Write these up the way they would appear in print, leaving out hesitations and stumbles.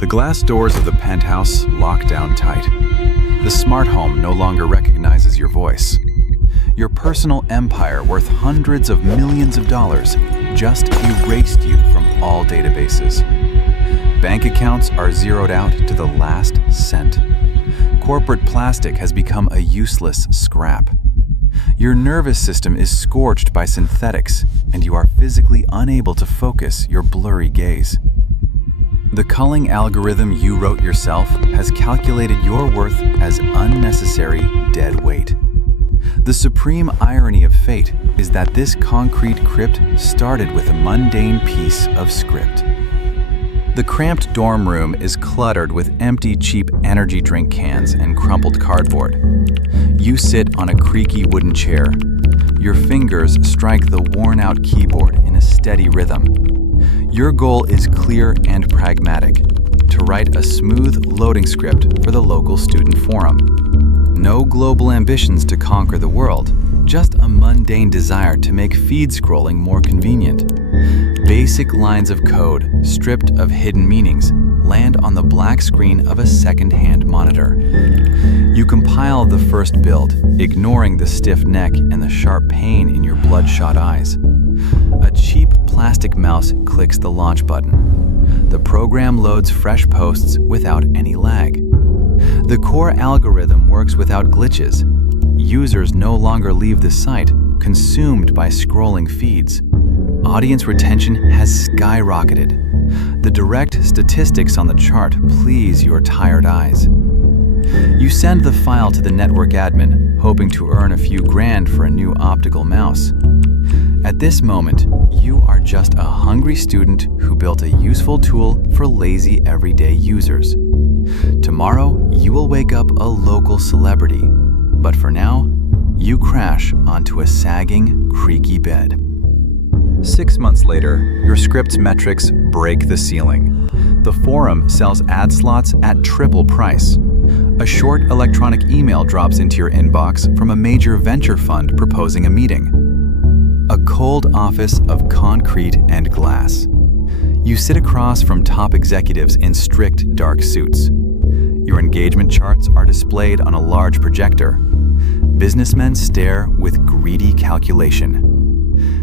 The glass doors of the penthouse lock down tight. The smart home no longer recognizes your voice. Your personal empire worth hundreds of millions of dollars just erased you from all databases. Bank accounts are zeroed out to the last cent. Corporate plastic has become a useless scrap. Your nervous system is scorched by synthetics, and you are physically unable to focus your blurry gaze. The culling algorithm you wrote yourself has calculated your worth as unnecessary dead weight. The supreme irony of fate is that this concrete crypt started with a mundane piece of script. The cramped dorm room is cluttered with empty, cheap energy drink cans and crumpled cardboard. You sit on a creaky wooden chair. Your fingers strike the worn-out keyboard in a steady rhythm. Your goal is clear and pragmatic: to write a smooth loading script for the local student forum. No global ambitions to conquer the world, just a mundane desire to make feed scrolling more convenient. Basic lines of code, stripped of hidden meanings, land on the black screen of a second-hand monitor. You compile the first build, ignoring the stiff neck and the sharp pain in your bloodshot eyes. A cheap plastic mouse clicks the launch button. The program loads fresh posts without any lag. The core algorithm works without glitches. Users no longer leave the site, consumed by scrolling feeds. Audience retention has skyrocketed. The direct statistics on the chart please your tired eyes. You send the file to the network admin, hoping to earn a few grand for a new optical mouse. At this moment, you are just a hungry student who built a useful tool for lazy everyday users. Tomorrow, you will wake up a local celebrity, but for now, you crash onto a sagging, creaky bed. 6 months later, your script's metrics break the ceiling. The forum sells ad slots at triple price. A short electronic email drops into your inbox from a major venture fund proposing a meeting. A cold office of concrete and glass. You sit across from top executives in strict dark suits. Your engagement charts are displayed on a large projector. Businessmen stare with greedy calculation.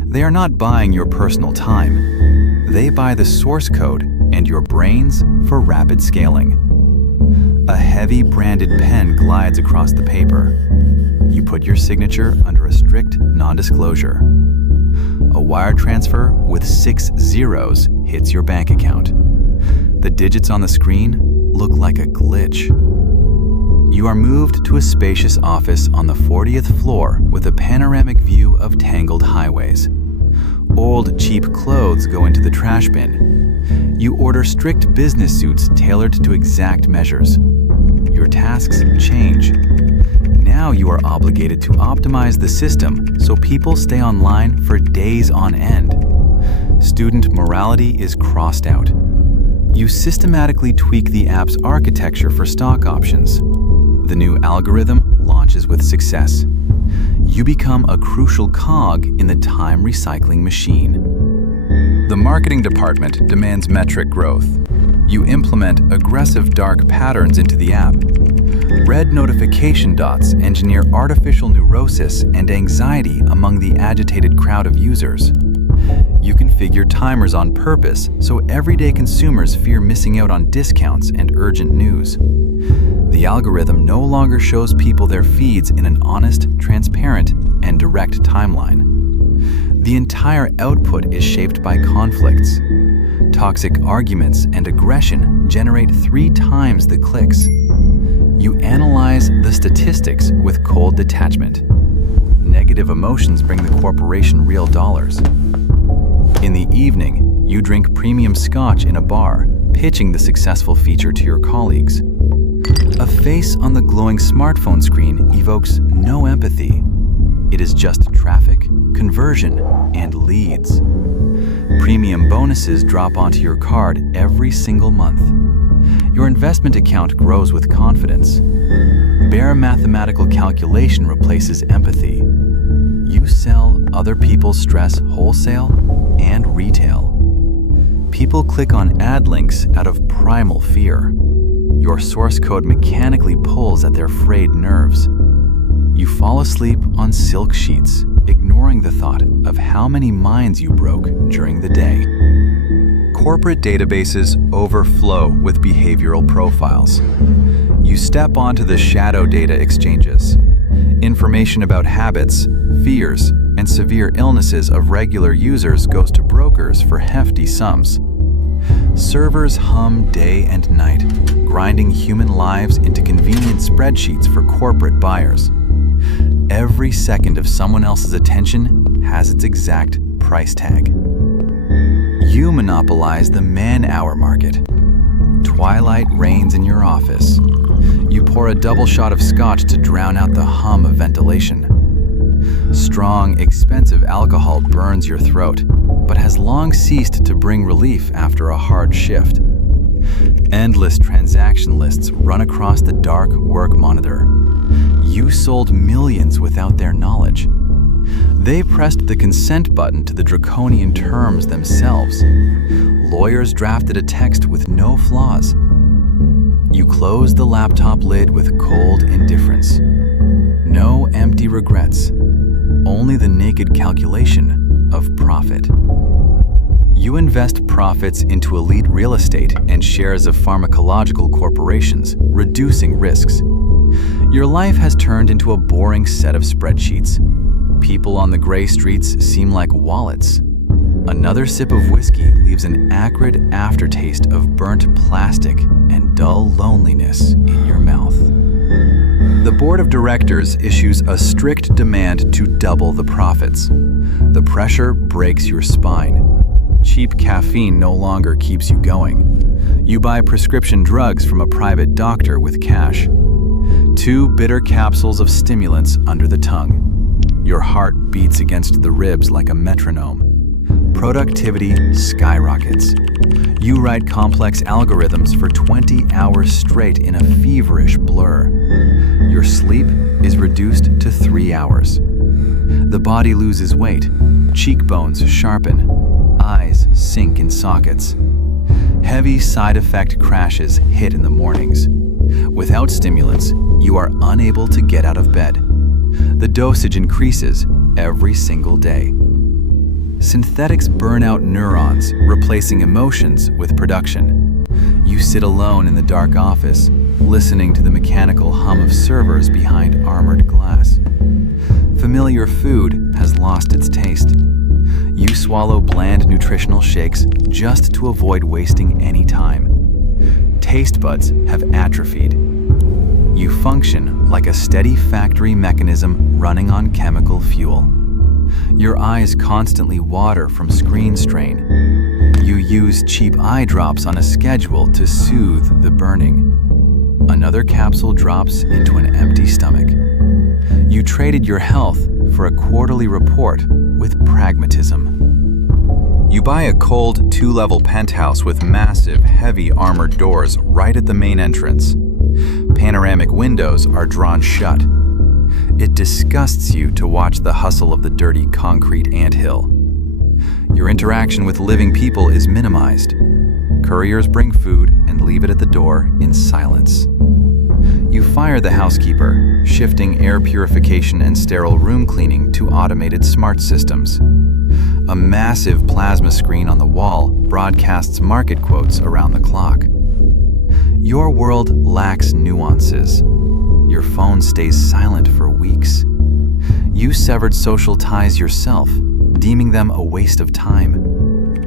They are not buying your personal time. They buy the source code and your brains for rapid scaling. A heavy branded pen glides across the paper. You put your signature under a strict non-disclosure. A wire transfer with 6 zeros hits your bank account. The digits on the screen look like a glitch. You are moved to a spacious office on the 40th floor with a panoramic view of tangled highways. Old, cheap clothes go into the trash bin. You order strict business suits tailored to exact measures. Your tasks change. Now you are obligated to optimize the system so people stay online for days on end. Student morality is crossed out. You systematically tweak the app's architecture for stock options. The new algorithm launches with success. You become a crucial cog in the time recycling machine. The marketing department demands metric growth. You implement aggressive dark patterns into the app. Red notification dots engineer artificial neurosis and anxiety among the agitated crowd of users. You configure timers on purpose so everyday consumers fear missing out on discounts and urgent news. The algorithm no longer shows people their feeds in an honest, transparent, and direct timeline. The entire output is shaped by conflicts. Toxic arguments and aggression generate 3 times the clicks. You analyze the statistics with cold detachment. Negative emotions bring the corporation real dollars. In the evening, you drink premium scotch in a bar, pitching the successful feature to your colleagues. A face on the glowing smartphone screen evokes no empathy. It is just traffic, conversion, and leads. Premium bonuses drop onto your card every single month. Your investment account grows with confidence. Bare mathematical calculation replaces empathy. You sell other people's stress wholesale and retail. People click on ad links out of primal fear. Your source code mechanically pulls at their frayed nerves. You fall asleep on silk sheets, ignoring the thought of how many minds you broke during the day. Corporate databases overflow with behavioral profiles. You step onto the shadow data exchanges. Information about habits, fears, and severe illnesses of regular users goes to brokers for hefty sums. Servers hum day and night, grinding human lives into convenient spreadsheets for corporate buyers. Every second of someone else's attention has its exact price tag. You monopolize the man-hour market. Twilight reigns in your office. You pour a double shot of scotch to drown out the hum of ventilation. Strong, expensive alcohol burns your throat, but has long ceased to bring relief after a hard shift. Endless transaction lists run across the dark work monitor. You sold millions without their knowledge. They pressed the consent button to the draconian terms themselves. Lawyers drafted a text with no flaws. You close the laptop lid with cold indifference. No empty regrets, only the naked calculation of profit. You invest profits into elite real estate and shares of pharmacological corporations, reducing risks. Your life has turned into a boring set of spreadsheets. People on the gray streets seem like wallets. Another sip of whiskey leaves an acrid aftertaste of burnt plastic and dull loneliness in your mouth. The board of directors issues a strict demand to double the profits. The pressure breaks your spine. Cheap caffeine no longer keeps you going. You buy prescription drugs from a private doctor with cash. 2 bitter capsules of stimulants under the tongue. Your heart beats against the ribs like a metronome. Productivity skyrockets. You write complex algorithms for 20 hours straight in a feverish blur. Your sleep is reduced to 3 hours. The body loses weight. Cheekbones sharpen. Eyes sink in sockets. Heavy side effect crashes hit in the mornings. Without stimulants, you are unable to get out of bed. The dosage increases every single day. Synthetics burn out neurons, replacing emotions with production. You sit alone in the dark office, listening to the mechanical hum of servers behind armored glass. Familiar food has lost its taste. You swallow bland nutritional shakes just to avoid wasting any time. Taste buds have atrophied. You function like a steady factory mechanism running on chemical fuel. Your eyes constantly water from screen strain. You use cheap eye drops on a schedule to soothe the burning. Another capsule drops into an empty stomach. You traded your health for a quarterly report with pragmatism. You buy a cold 2-level penthouse with massive, heavy armored doors right at the main entrance. Panoramic windows are drawn shut. It disgusts you to watch the hustle of the dirty concrete anthill. Your interaction with living people is minimized. Couriers bring food and leave it at the door in silence. You fire the housekeeper, shifting air purification and sterile room cleaning to automated smart systems. A massive plasma screen on the wall broadcasts market quotes around the clock. Your world lacks nuances. Your phone stays silent for weeks. You severed social ties yourself, deeming them a waste of time.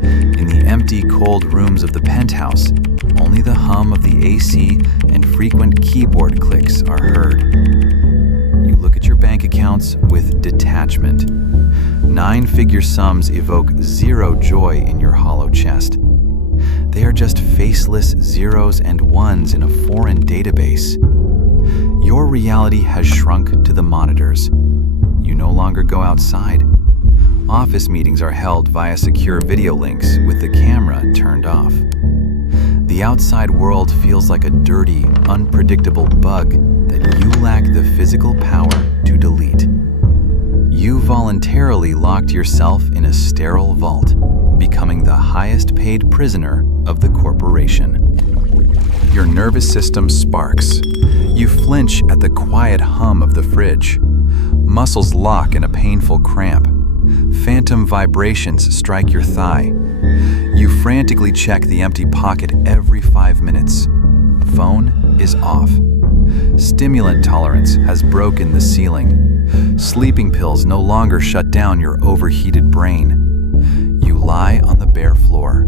In the empty, cold rooms of the penthouse, only the hum of the AC and frequent keyboard clicks are heard. You look at your bank accounts with detachment. 9-figure sums evoke zero joy in your hollow chest. They are just faceless zeros and ones in a foreign database. Your reality has shrunk to the monitors. You no longer go outside. Office meetings are held via secure video links with the camera turned off. The outside world feels like a dirty, unpredictable bug that you lack the physical power to delete. You voluntarily locked yourself in a sterile vault, becoming the highest-paid prisoner of the corporation. Your nervous system sparks. You flinch at the quiet hum of the fridge. Muscles lock in a painful cramp. Phantom vibrations strike your thigh. You frantically check the empty pocket every 5 minutes. Phone is off. Stimulant tolerance has broken the ceiling. Sleeping pills no longer shut down your overheated brain. You lie on the bare floor,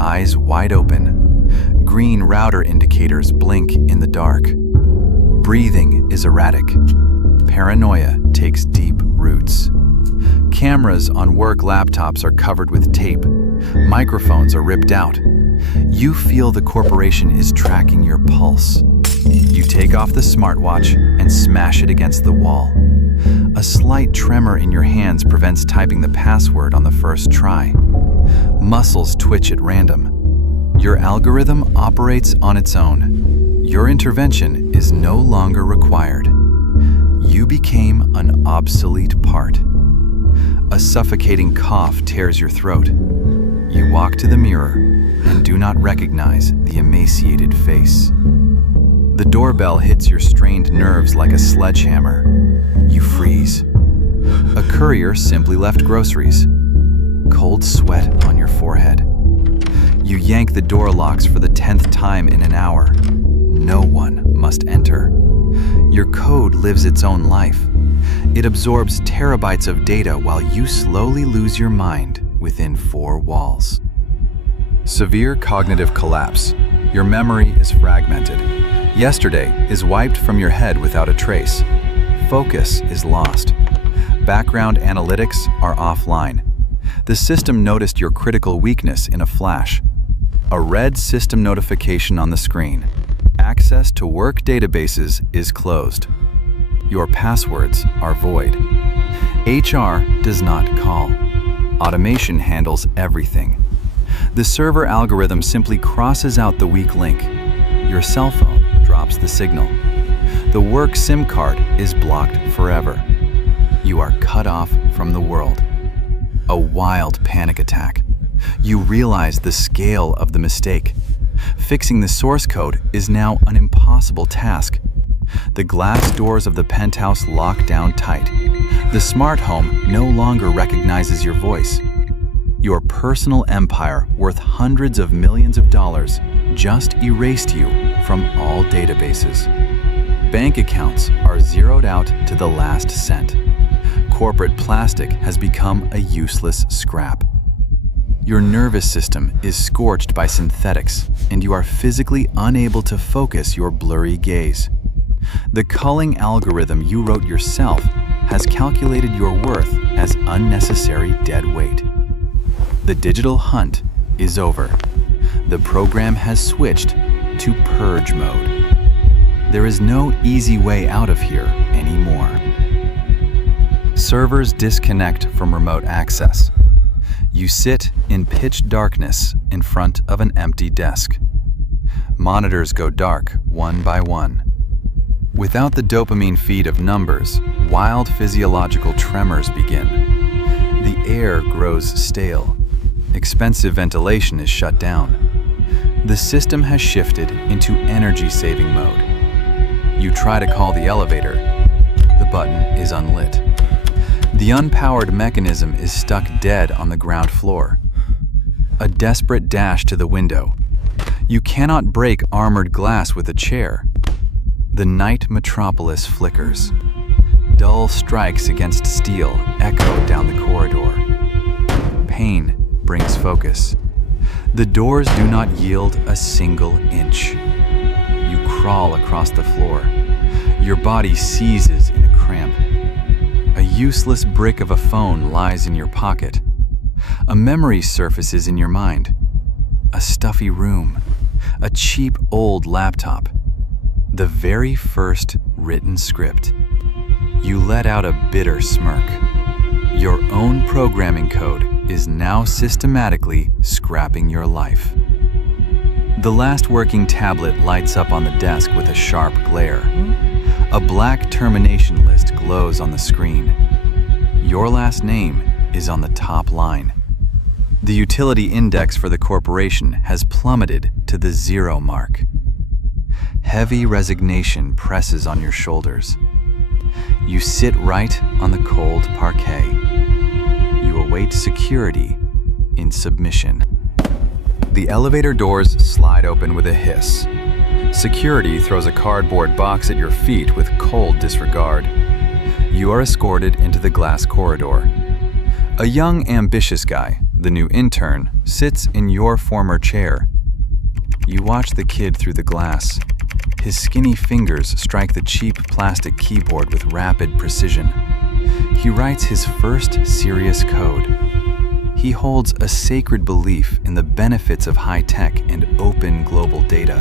eyes wide open. Green router indicators blink in the dark. Breathing is erratic. Paranoia takes deep roots. Cameras on work laptops are covered with tape. Microphones are ripped out. You feel the corporation is tracking your pulse. You take off the smartwatch and smash it against the wall. A slight tremor in your hands prevents typing the password on the first try. Muscles twitch at random. Your algorithm operates on its own. Your intervention is no longer required. You became an obsolete part. A suffocating cough tears your throat. You walk to the mirror and do not recognize the emaciated face. The doorbell hits your strained nerves like a sledgehammer. You freeze. A courier simply left groceries. Cold sweat on your forehead. You yank the door locks for the 10th time in an hour. No one must enter. Your code lives its own life. It absorbs terabytes of data while you slowly lose your mind within 4 walls. Severe cognitive collapse. Your memory is fragmented. Yesterday is wiped from your head without a trace. Focus is lost. Background analytics are offline. The system noticed your critical weakness in a flash. A red system notification on the screen. Access to work databases is closed. Your passwords are void. HR does not call. Automation handles everything. The server algorithm simply crosses out the weak link. Your cell phone drops the signal. The work SIM card is blocked forever. You are cut off from the world. A wild panic attack. You realize the scale of the mistake. Fixing the source code is now an impossible task. The glass doors of the penthouse lock down tight. The smart home no longer recognizes your voice. Your personal empire, worth hundreds of millions of dollars, just erased you from all databases. Bank accounts are zeroed out to the last cent. Corporate plastic has become a useless scrap. Your nervous system is scorched by synthetics, and you are physically unable to focus your blurry gaze. The culling algorithm you wrote yourself has calculated your worth as unnecessary dead weight. The digital hunt is over. The program has switched to purge mode. There is no easy way out of here anymore. Servers disconnect from remote access. You sit in pitch darkness in front of an empty desk. Monitors go dark one by one. Without the dopamine feed of numbers, wild physiological tremors begin. The air grows stale. Expensive ventilation is shut down. The system has shifted into energy-saving mode. You try to call the elevator. The button is unlit. The unpowered mechanism is stuck dead on the ground floor. A desperate dash to the window. You cannot break armored glass with a chair. The night metropolis flickers. Dull strikes against steel echo down the corridor. Pain brings focus. The doors do not yield a single inch. You crawl across the floor. Your body seizes in a cramp. A useless brick of a phone lies in your pocket. A memory surfaces in your mind. A stuffy room. A cheap old laptop. The very first written script. You let out a bitter smirk. Your own programming code is now systematically scrapping your life. The last working tablet lights up on the desk with a sharp glare. A black termination list glows on the screen. Your last name is on the top line. The utility index for the corporation has plummeted to the 0 mark. Heavy resignation presses on your shoulders. You sit right on the cold parquet. You await security in submission. The elevator doors slide open with a hiss. Security throws a cardboard box at your feet with cold disregard. You are escorted into the glass corridor. A young, ambitious guy, the new intern, sits in your former chair. You watch the kid through the glass. His skinny fingers strike the cheap plastic keyboard with rapid precision. He writes his first serious code. He holds a sacred belief in the benefits of high-tech and open global data.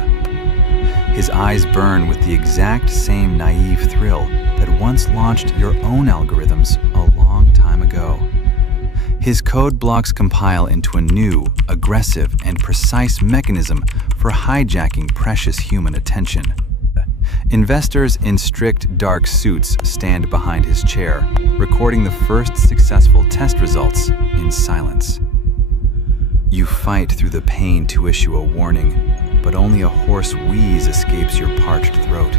His eyes burn with the exact same naive thrill that once launched your own algorithms a long time ago. His code blocks compile into a new, aggressive, and precise mechanism for hijacking precious human attention. Investors in strict dark suits stand behind his chair, recording the first successful test results in silence. You fight through the pain to issue a warning, but only a hoarse wheeze escapes your parched throat.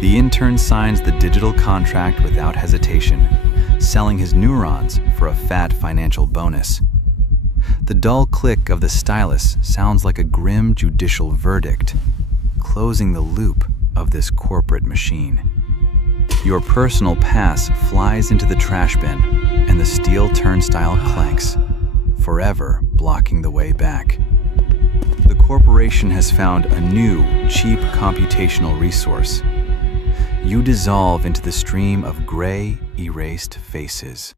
The intern signs the digital contract without hesitation, selling his neurons for a fat financial bonus. The dull click of the stylus sounds like a grim judicial verdict, closing the loop of this corporate machine. Your personal pass flies into the trash bin, and the steel turnstile clanks, forever blocking the way back. The corporation has found a new, cheap computational resource. You dissolve into the stream of gray, erased faces.